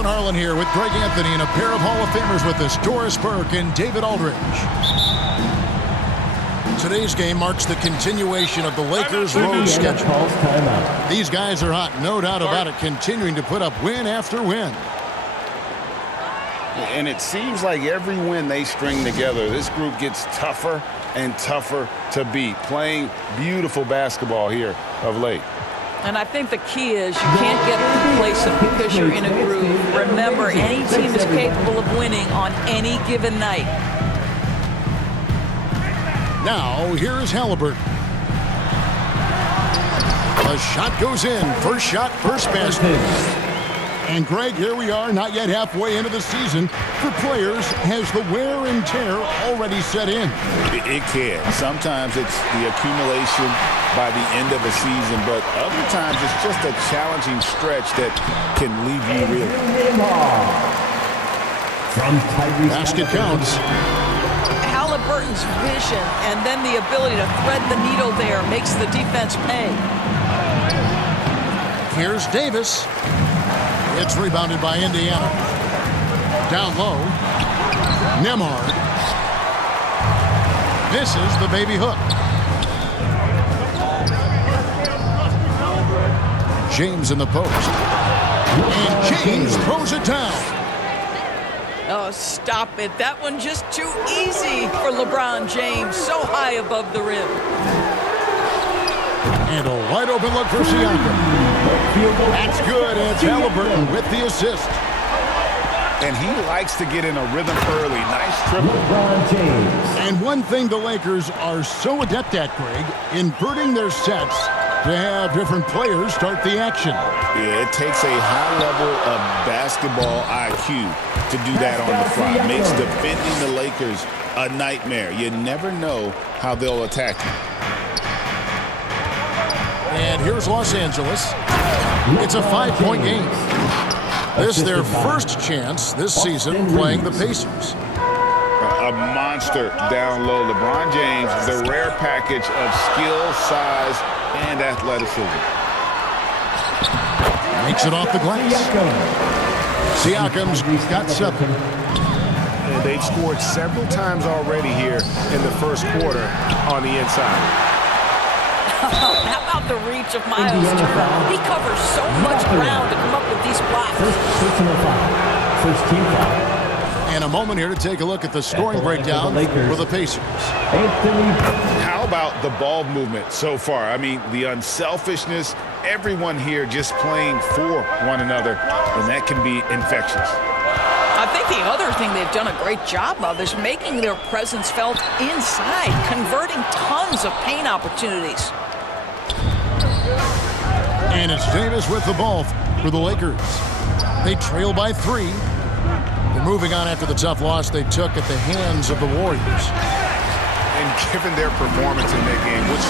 Kevin Harlan here with Greg Anthony and a pair of Hall of Famers with us, Doris Burke and David Aldridge. Today's game marks the continuation of the Lakers' road schedule. These guys are hot, no doubt about it, continuing to put up win after win. And it seems like every win they string together, this group gets tougher and tougher to beat. Playing beautiful basketball here of late. And I think the key is you can't get complacent because you're in a groove. Remember, any team is capable of winning on any given night. Now, here's Halliburton. The shot goes in. First shot, first basket. And, Greg, here we are, not yet halfway into the season. For players, has the wear and tear already set in? It can. Sometimes it's the accumulation by the end of a season, but other times it's just a challenging stretch that can leave you real. Basket counts. Halliburton's vision and then the ability to thread the needle there makes the defense pay. Here's Davis. It's rebounded by Indiana. Down low. Nembhard. This is the baby hook. James in the post. And James throws it down. Oh, stop it. That one just too easy for LeBron James. So high above the rim. And a wide open look for Siakam. That's good, and it's Halliburton with the assist. And he likes to get in a rhythm early. Nice triple. And one thing the Lakers are so adept at, Greg, inverting their sets to have different players start the action. Yeah, it takes a high level of basketball IQ to do that on the fly. Makes defending the Lakers a nightmare. You never know how they'll attack you. And here's Los Angeles. It's a 5-point game. This is their first chance this season playing the Pacers. A monster down low. LeBron James, the rare package of skill, size, and athleticism. Makes it off the glass. Siakam's got 7. And they've scored several times already here in the first quarter on the inside. How about the reach of Miles Turner? He covers so much ground to come up with these blocks. First team foul. And a moment here to take a look at the scoring breakdown for the Pacers. How about the ball movement so far? I mean, the unselfishness, everyone here just playing for one another, and that can be infectious. I think the other thing they've done a great job of is making their presence felt inside, converting tons of paint opportunities. And it's Davis with the ball for the Lakers. They trail by 3. They're moving on after the tough loss they took at the hands of the Warriors. And given their performance in that game, which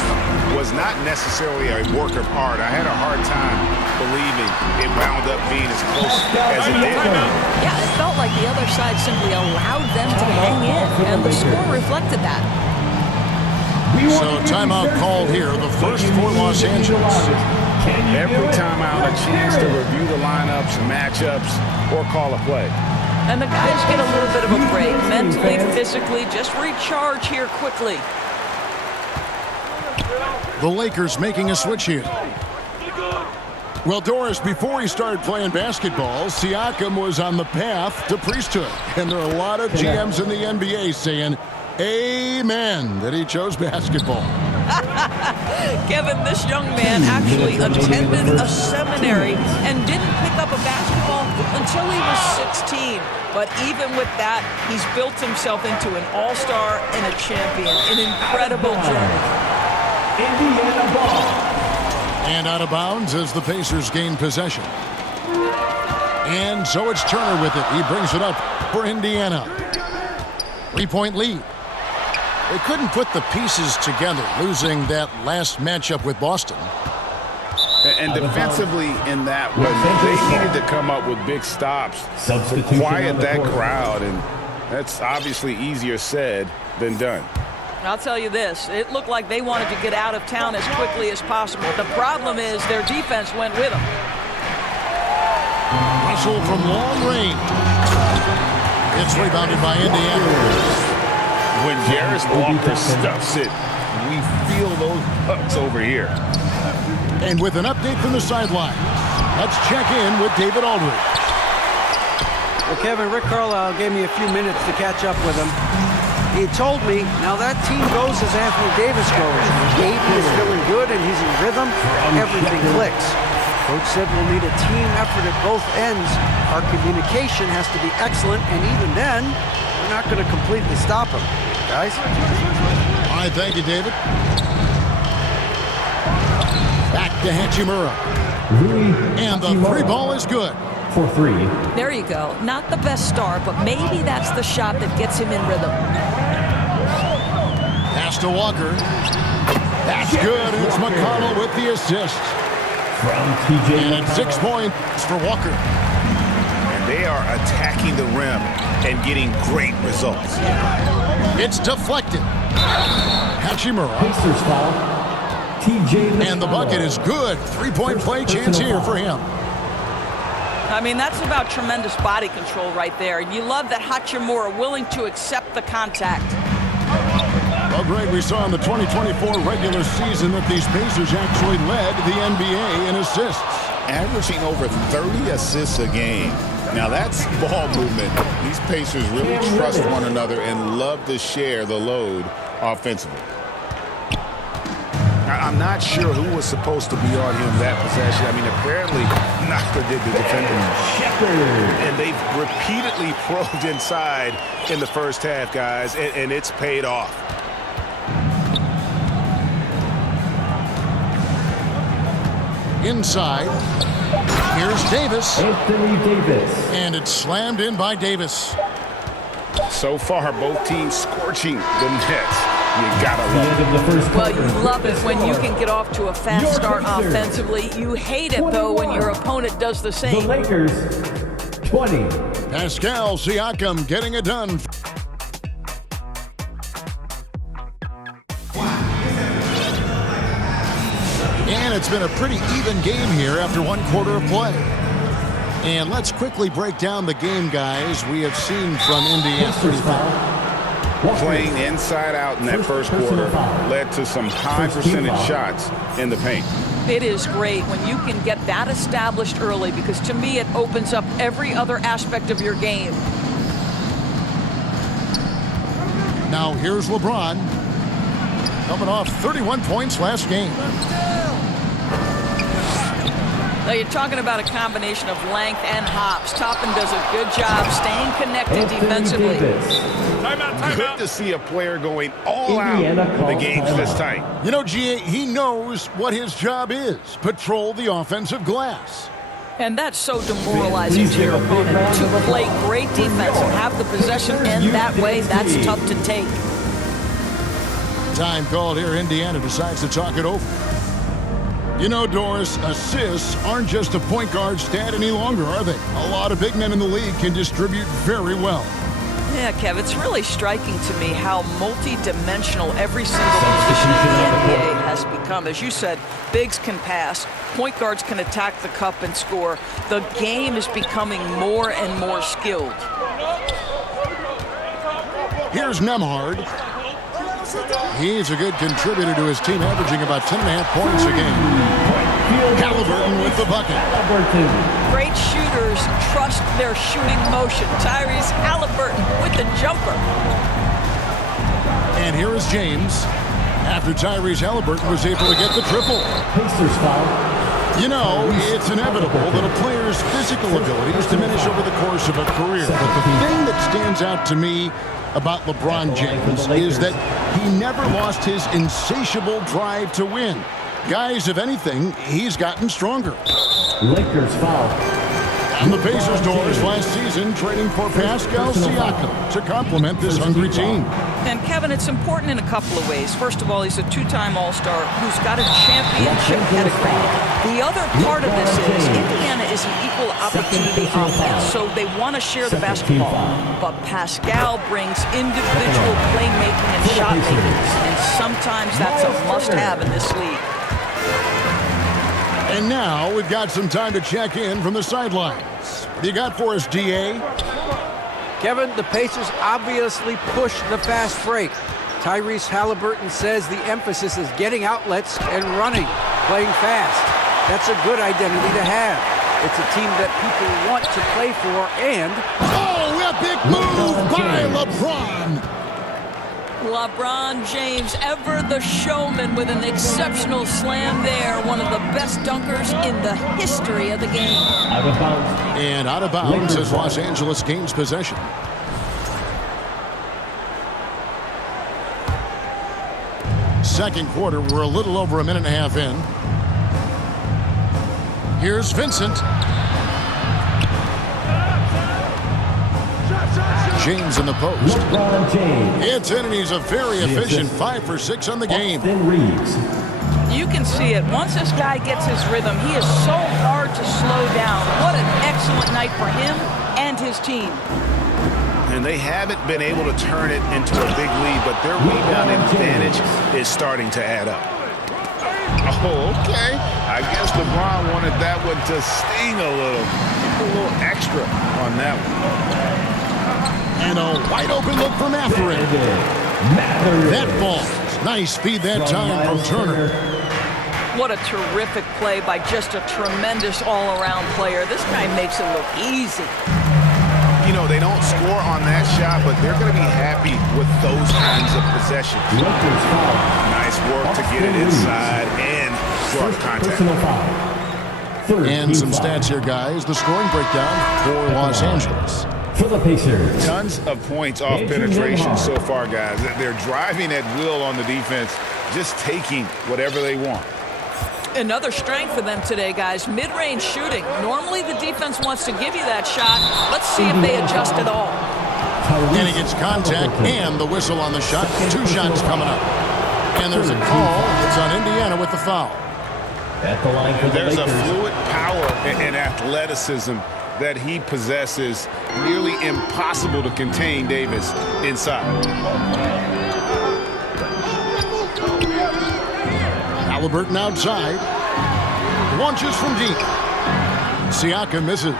was not necessarily a work of art, I had a hard time believing it wound up being as close as it did. Yeah, it felt like the other side simply allowed them to hang in, and the score reflected that. So timeout called here, the first for Los Angeles. Every timeout, a chance to review the lineups, matchups, or call a play. And the guys get a little bit of a break, mentally, physically, just recharge here quickly. The Lakers making a switch here. Well, Doris, before he started playing basketball, Siakam was on the path to priesthood. And there are a lot of GMs in the NBA saying, amen, that he chose basketball. Kevin, this young man actually attended a seminary and didn't pick up a basketball until he was 16. But even with that, he's built himself into an all-star and a champion. An incredible journey. Indiana ball. And out of bounds as the Pacers gain possession. And so it's Turner with it. He brings it up for Indiana. 3-point lead. They couldn't put the pieces together, losing that last matchup with Boston. And defensively in that one, they needed to come up with big stops to quiet that crowd, and that's obviously easier said than done. I'll tell you this, it looked like they wanted to get out of town as quickly as possible. The problem is their defense went with them. missile from long range. It's rebounded by Indiana. When Jarris Walker stuffs it, we feel those pucks over here. And with an update from the sidelines, let's check in with David Aldridge. Well, Kevin, Rick Carlisle gave me a few minutes to catch up with him. He told me, now that team goes as Anthony Davis goes. When Davey is feeling good and he's in rhythm, everything clicks. Coach said we'll need a team effort at both ends. Our communication has to be excellent, and even then, we're not going to completely stop him. Guys? All right, thank you, David. Back to Hachimura. And the three ball is good. For 3. There you go. Not the best start, but maybe that's the shot that gets him in rhythm. Pass to Walker. That's good. It's McConnell with the assist. From TJ. And it's 6 points for Walker. And they are attacking the rim and getting great results. It's deflected. Hachimura. Pacers foul. TJ. And the bucket is good. 3-point play chance here for him. I mean, that's about tremendous body control right there. And you love that Hachimura willing to accept the contact. Well, Greg, we saw in the 2024 regular season that these Pacers actually led the NBA in assists. Averaging over 30 assists a game. Now that's ball movement. These Pacers really trust one another and love to share the load offensively. I'm not sure who was supposed to be on him that possession. I mean, apparently Knocker did the defender. And they've repeatedly probed inside in the first half, guys, and it's paid off. Inside. Here's Davis. Anthony Davis. And it's slammed in by Davis. So far, both teams scorching the Nets. You gotta love it. The first Well, you love it when you can get off to a fast start offensively. You hate it, though, when your opponent does the The same. Lakers, 20. Pascal Siakam getting it done. And it's been a pretty even game here after 1 quarter of play. And let's quickly break down the game, guys. We have seen from Indiana. Pacers foul. Walker. Playing inside out in that first quarter led to some high percentage shots in the paint. It is great when you can get that established early because, to me, it opens up every other aspect of your game. Now here's LeBron. Coming off 31 points last game. Now, you're talking about a combination of length and hops. Toppin does a good job staying connected defensively. Good to see a player going all Indiana out when the game's this tight. You know, GA, he knows what his job is. Patrol the offensive glass. And that's so demoralizing to your opponent. To play great defense and have the possession end that way, that's tough to take. Time called here. Indiana decides to talk it over. You know, Doris, assists aren't just a point guard stat any longer, are they? A lot of big men in the league can distribute very well. Yeah, Kev, it's really striking to me how multi-dimensional every single position in the NBA has become. As you said, bigs can pass, point guards can attack the cup and score. The game is becoming more and more skilled. Here's Nembhard. He's a good contributor to his team, averaging about 10.5 points a game. Halliburton with the bucket. Great shooters trust their shooting motion. Tyrese Halliburton with the jumper. And here is James. After Tyrese Halliburton was able to get the triple. Pacers foul. You know, it's inevitable that a player's physical abilities diminish over the course of a career. But the thing that stands out to me about LeBron James is that he never lost his insatiable drive to win. Guys, if anything, he's gotten stronger. Lakers foul. And the Pacers doors last season trading for Pascal Siakam to complement this hungry team. And Kevin, it's important in a couple of ways. First of all, he's a two-time All-Star who's got a championship pedigree. The other part of this is Indiana is an equal opportunity offense, so they want to share the basketball. But Pascal brings individual playmaking and shot making, and sometimes that's a must-have in this league. And now we've got some time to check in from the sidelines. You got for us, DA? Kevin, the Pacers obviously push the fast break. Tyrese Halliburton says the emphasis is getting outlets and running, playing fast. That's a good identity to have. It's a team that people want to play for, and... Oh, epic move by LeBron! LeBron James, ever the showman, with an exceptional slam there. One of the best dunkers in the history of the game. Out of bounds. And out of bounds as Los Angeles gains possession. Second quarter, we're a little over a minute and a half in. Here's Vincent. James in the post. LeBron James. It's in, and he's a very efficient 5 for 6 on the game. Austin Reeves. You can see it. Once this guy gets his rhythm, he is so hard to slow down. What an excellent night for him and his team. And they haven't been able to turn it into a big lead, but their rebounding advantage is starting to add up. Oh, okay. I guess LeBron wanted that one to sting a little extra on that one. And a wide open look from Mathurin. That ball. Nice feed that time from Turner. What a terrific play by just a tremendous all-around player. This guy makes it look easy. You know, they don't score on that shot, but they're going to be happy with those kinds of possessions. Nice work to get it inside and draw the contact. And some stats here, guys. The scoring breakdown for Los Angeles. For the Pacers. Tons of points off penetration so far, guys. They're driving at will on the defense, just taking whatever they want. Another strength for them today, guys. Mid-range shooting. Normally the defense wants to give you that shot. Let's see if they adjust at all. And he gets contact and the whistle on the shot. 2 shots coming up. And there's a call. It's on Indiana with the foul. At the line for the There's Lakers. a fluid power and athleticism that he possesses, nearly impossible to contain Davis inside. Halliburton outside. Launches from deep. Siakam misses.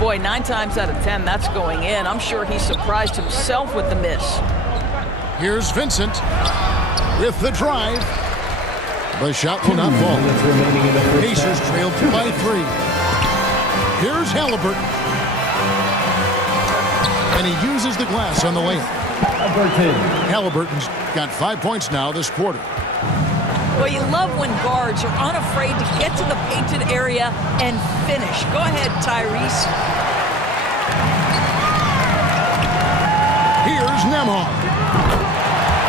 Boy, 9 times out of 10, that's going in. I'm sure he surprised himself with the miss. Here's Vincent with the drive. The shot will not fall. Minutes remaining in the first Pacers half. trail 2 by 3. Here's Halliburton. And he uses the glass on the layup. Halliburton's got 5 points now this quarter. Well, you love when guards are unafraid to get to the painted area and finish. Go ahead, Tyrese. Here's Nembhard.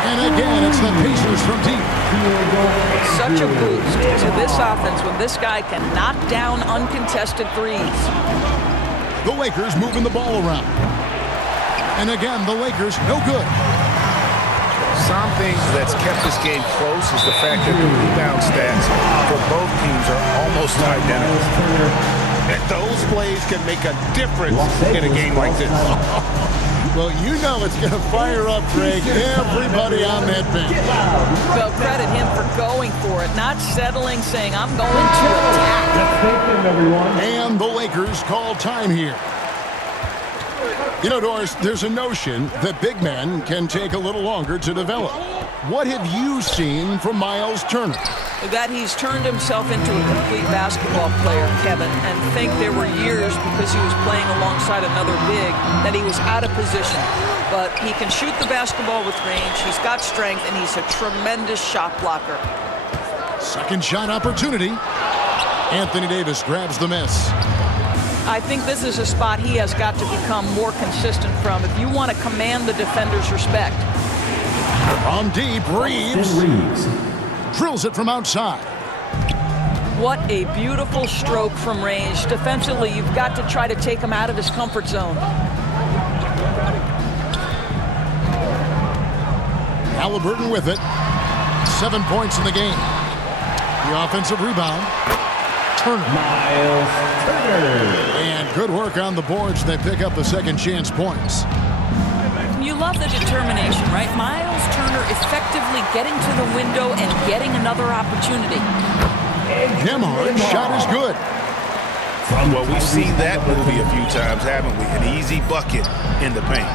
And again, it's the Pacers from deep. Such a boost to this offense when this guy can knock down uncontested threes. The Lakers moving the ball around. And again, the Lakers no good. Something that's kept this game close is the fact that the rebound stats for both teams are almost identical. And those plays can make a difference in a game like this. Well, you know it's going to fire up, Greg, everybody on that bench. Well, credit him for going for it, not settling, saying, I'm going to attack. Let's thank them, everyone. And the Lakers call time here. You know, Doris, there's a notion that big men can take a little longer to develop. What have you seen from Miles Turner? That he's turned himself into a complete basketball player, Kevin, and think there were years because he was playing alongside another big that he was out of position. But he can shoot the basketball with range, he's got strength, and he's a tremendous shot blocker. Second shot opportunity. Anthony Davis grabs the miss. I think this is a spot he has got to become more consistent from if you want to command the defender's respect. From deep, Reeves drills it from outside. What a beautiful stroke from range. Defensively, you've got to try to take him out of his comfort zone. Halliburton with it. 7 points in the game. The offensive rebound. Turner. Miles Turner. And good work on the boards. They pick up the second chance points. You love the determination, right? Miles Turner effectively getting to the window and getting another opportunity. Nembhard's shot is good. Well, we've seen that movie a few times, haven't we? An easy bucket in the paint.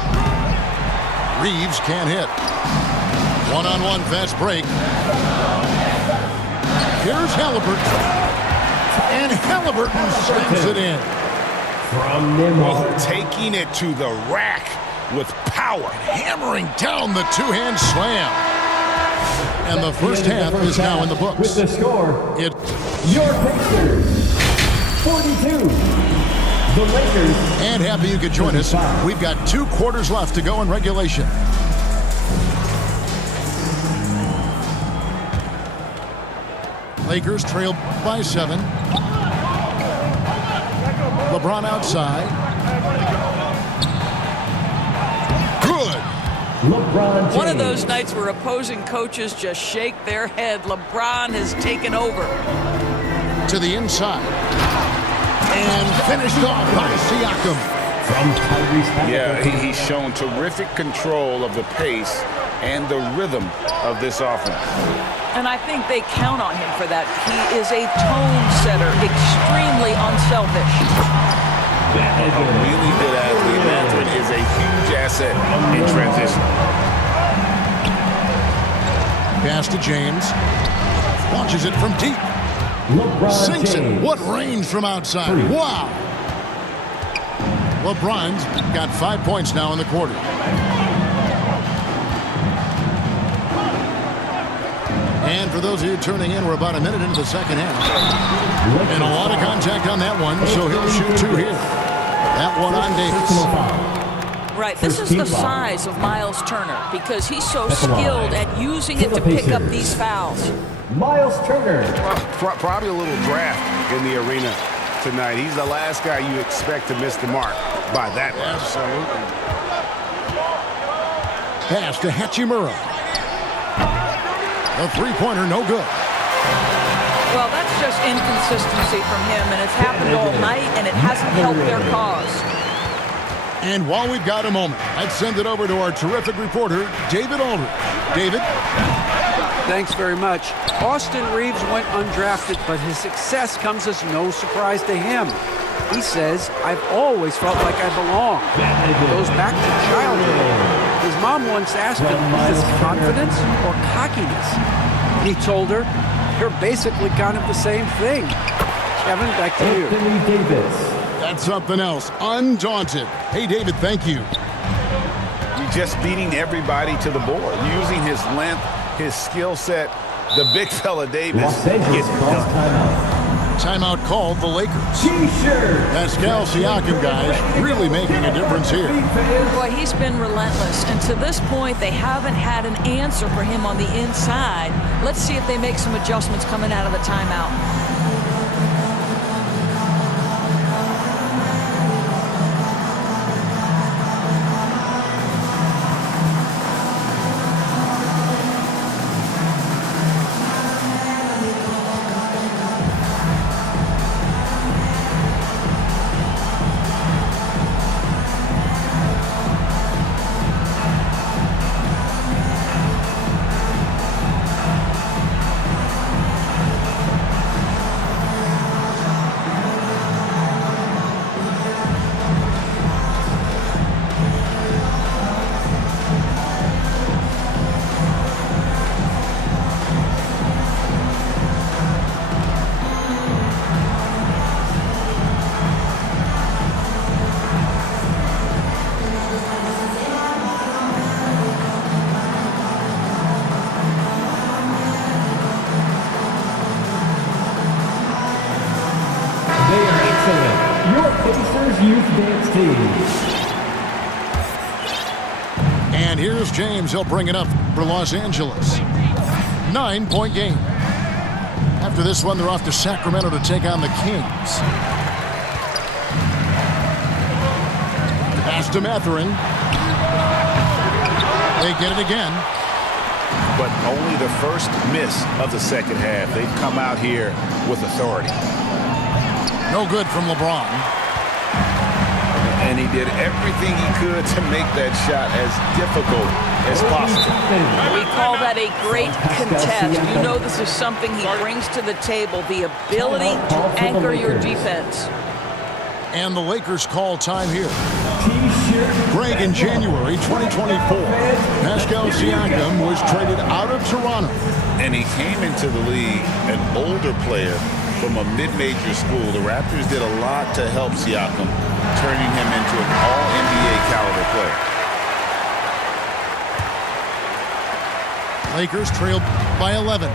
Reeves can't hit. One-on-one fast break. Here's Halliburton. And Halliburton slams it in. From Nimmo. Taking it to the rack with power. Hammering down the two-hand slam. And the first half is now in the books. With the score, It your Pacers, 42. The Lakers. And happy you could join us. We've got 2 quarters left to go in regulation. Lakers trail by 7. LeBron outside. Good. LeBron James. One of those nights where opposing coaches just shake their head. LeBron has taken over. To the inside. And finished off by Siakam. From Tyrese Yeah, Halliburton. he's shown terrific control of the pace and the rhythm of this offense. And I think they count on him for that. He is a tone setter, extremely unselfish. A really good athlete. Mathurin is a huge asset in transition. Pass to James. Launches it from deep. LeBron Sinks it. James. What range from outside. Wow. LeBron's got 5 points now in the quarter. And for those of you turning in, we're about a minute into the second half. And a lot of contact on that one, so he'll shoot 2 here. That one on Davis. Right, this is the size of Miles Turner because he's so skilled at using it to pick up these fouls. Miles Turner. Probably a little draft in the arena tonight. He's the last guy you expect to miss the mark by that much. Absolutely. Pass to Hachimura. The three-pointer, no good. Well, that's just inconsistency from him, and it's happened all night, and it hasn't helped their cause. And while we've got a moment, I'd send it over to our terrific reporter, David Aldridge. David? Thanks very much. Austin Reeves went undrafted, but his success comes as no surprise to him. He says, I've always felt like I belong. It goes back to childhood. His mom once asked him, is this confidence or cockiness? He told her, you're basically kind of the same thing. Kevin, back to you. Anthony Davis. That's something else. Undaunted. Hey, David, thank you. He's just beating everybody to the board, using his length, his skill set. The big fella Davis Los Angeles gets it calls done. timeout. Timeout called the Lakers. T-shirt. Pascal Siakam, guys, really making a difference here. Boy, he's been relentless, and to this point, they haven't had an answer for him on the inside. Let's see if they make some adjustments coming out of the timeout. They are excellent. Your Pacers youth dance team. And here's James. He'll bring it up for Los Angeles. 9-point game. After this one, they're off to Sacramento to take on the Kings. Pass to Mathurin. They get it again. But only the first miss of the second half. They've come out here with authority. No good from LeBron. And he did everything he could to make that shot as difficult as possible. We call that a great contest. You know this is something he brings to the table, the ability to anchor your defense. And the Lakers call time here. Greg, in January 2024, Pascal Siakam was traded out of Toronto. And he came into the league an older player from a mid-major school. The Raptors did a lot to help Siakam, turning him into an all-NBA caliber player. Lakers trailed by 11.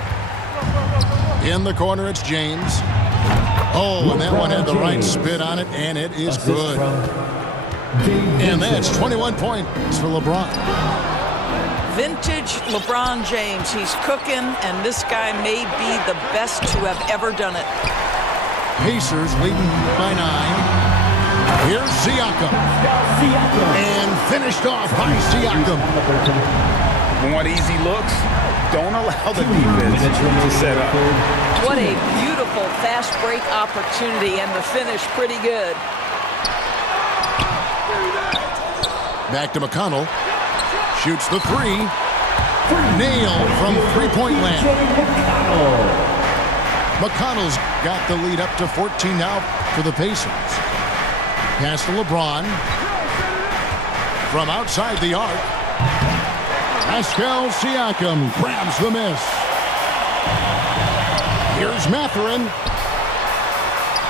In the corner, it's James. Oh, and that one had the right spin on it, and it is good. And that's 21 points for LeBron. Vintage LeBron James. He's cooking, and this guy may be the best to have ever done it. Pacers leading by 9. Here's Siakam. And finished off by Siakam. Want easy looks? Don't allow the defense to set up. What a beautiful fast break opportunity, and the finish pretty good. Back to McConnell. Shoots the 3. Nailed from three-point land. McConnell's got the lead up to 14 now for the Pacers. Pass to LeBron. From outside the arc. Pascal Siakam grabs the miss. Here's Mathurin.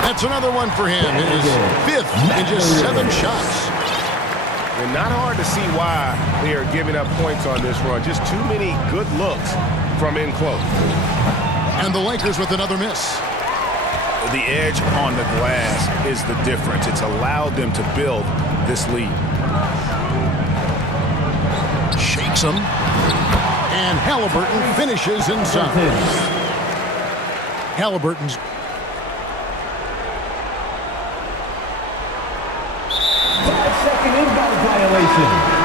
That's another one for him. His 5th in just 7 shots. And not hard to see why they are giving up points on this run. Just too many good looks from in close. And the Lakers with another miss. The edge on the glass is the difference. It's allowed them to build this lead. Shakes him. And Halliburton finishes inside. Halliburton's 5-second inbound violation.